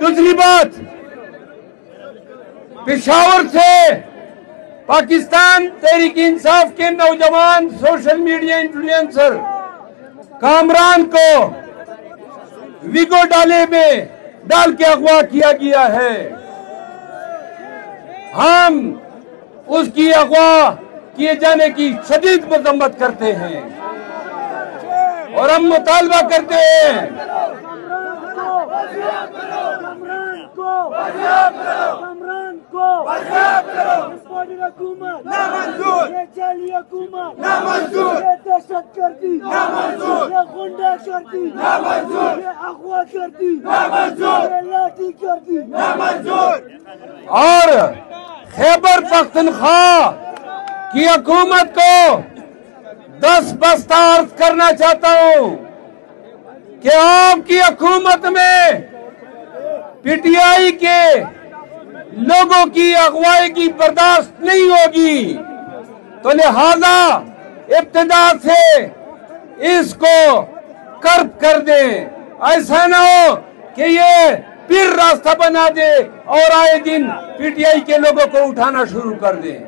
दूसरी बात पेशावर से पाकिस्तान तहरीक इंसाफ के नौजवान सोशल मीडिया इन्फ्लुएंसर कामरान को विगो डाले में डाल के अगवा किया गया है। हम उसकी अगवा किए जाने की शदीद मजम्मत करते हैं और हम मुतालबा करते हैं और खैबर पख्तूनख्वा की हुकूमत को 10 बस्ता अर्ज करना चाहता हूं कि आपकी हुकूमत में पीटीआई के लोगों की अगुवाई की बर्दाश्त नहीं होगी, तो लिहाजा इब्तिदा से इसको कर्ब कर दें। ऐसा ना हो कि ये फिर रास्ता बना दे और आए दिन पीटीआई के लोगों को उठाना शुरू कर दें।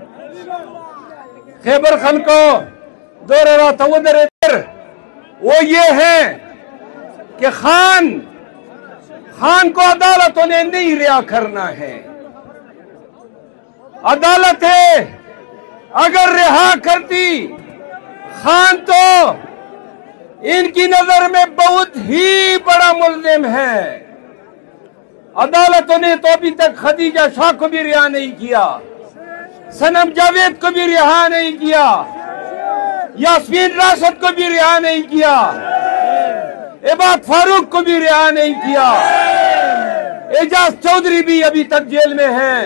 खैबर खान को वो ये है कि खान को अदालतों ने नहीं रिहा करना है। अदालत है अगर रिहा करती खान तो इनकी नजर में बहुत ही बड़ा मुल्जिम है। अदालतों ने तो अभी तक खदीजा शाह को भी रिहा नहीं किया, सनम जावेद को भी रिहा नहीं किया, यास्मीन राशिद को भी रिहा नहीं किया, इबाद फारूक को भी रिहा नहीं किया, एजाज चौधरी भी अभी तक जेल में है,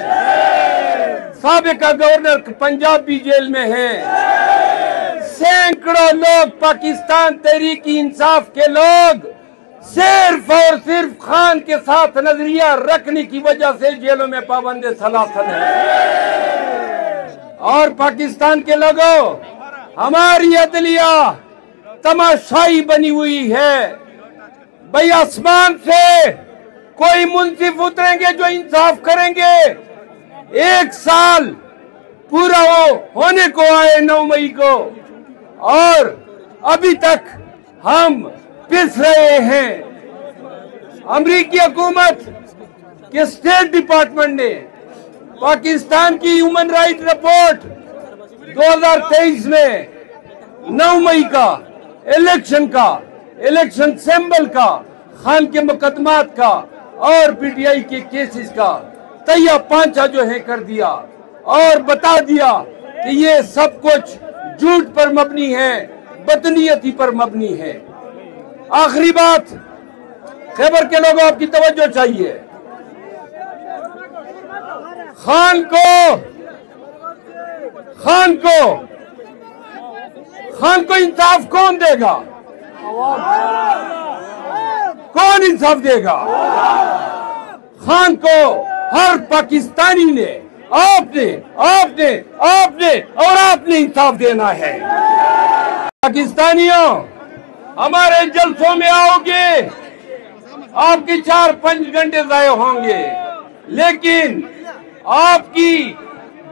साबिका गवर्नर पंजाब भी जेल में है। सैकड़ों लोग पाकिस्तान तहरीक इंसाफ के लोग सिर्फ और सिर्फ खान के साथ नजरिया रखने की वजह से जेलों में पाबंद सलासन है। और पाकिस्तान के लोगों, हमारी अदलिया तमाशाई बनी हुई है। भाई आसमान से कोई मुंसिफ उतरेंगे जो इंसाफ करेंगे। 1 साल पूरा होने को आए 9 मई को और अभी तक हम पिस रहे हैं। अमेरिकी हुकूमत के स्टेट डिपार्टमेंट ने पाकिस्तान की ह्यूमन राइट रिपोर्ट 2023 में 9 मई का इलेक्शन सिंबल का, खान के मुकदमात का और पीटीआई के केसेस का तैया पांचा जो है कर दिया और बता दिया कि ये सब कुछ झूठ पर मबनी है, बदनीयती पर मबनी है। आखिरी बात, खैबर के लोगों आपकी तवज्जो चाहिए। खान को इंसाफ कौन देगा? कौन इंसाफ देगा? खान को हर पाकिस्तानी ने, आपने इंसाफ देना है। पाकिस्तानियों, हमारे जलसों में आओगे, आपके 4-5 घंटे ज़ाय होंगे, लेकिन आपकी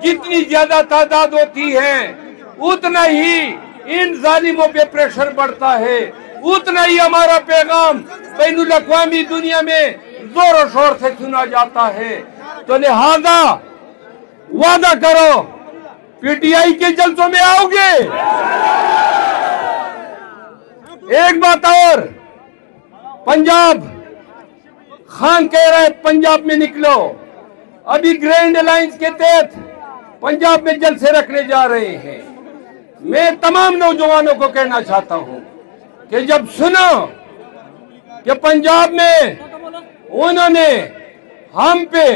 जितनी ज्यादा तादाद होती है उतना ही इन जालिमों पे प्रेशर बढ़ता है, उतना ही हमारा पैगाम बैनुल अक़वामी दुनिया में जोर शोर से सुना जाता है। तो लिहाजा वादा करो, पीटीआई के जलसों में आओगे। एक बात और, पंजाब, खान कह रहा है पंजाब में निकलो। अभी ग्रैंड अलायंस के तहत पंजाब में जलसे रखने जा रहे हैं। मैं तमाम नौजवानों को कहना चाहता हूं कि जब सुनो कि पंजाब में उन्होंने हम पे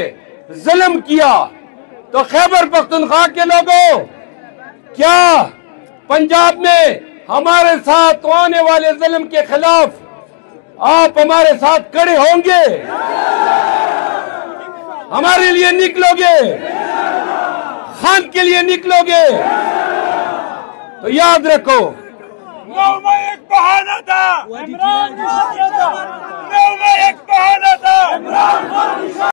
जुल्म किया तो खैबर पख्तूनख्वा के लोगों, क्या पंजाब में हमारे साथ होने वाले जुल्म के खिलाफ आप हमारे साथ खड़े होंगे? हमारे लिए निकलोगे? खान के लिए निकलोगे? तो याद रखो, 9 में एक बहाना था, 9 में एक बहाना था।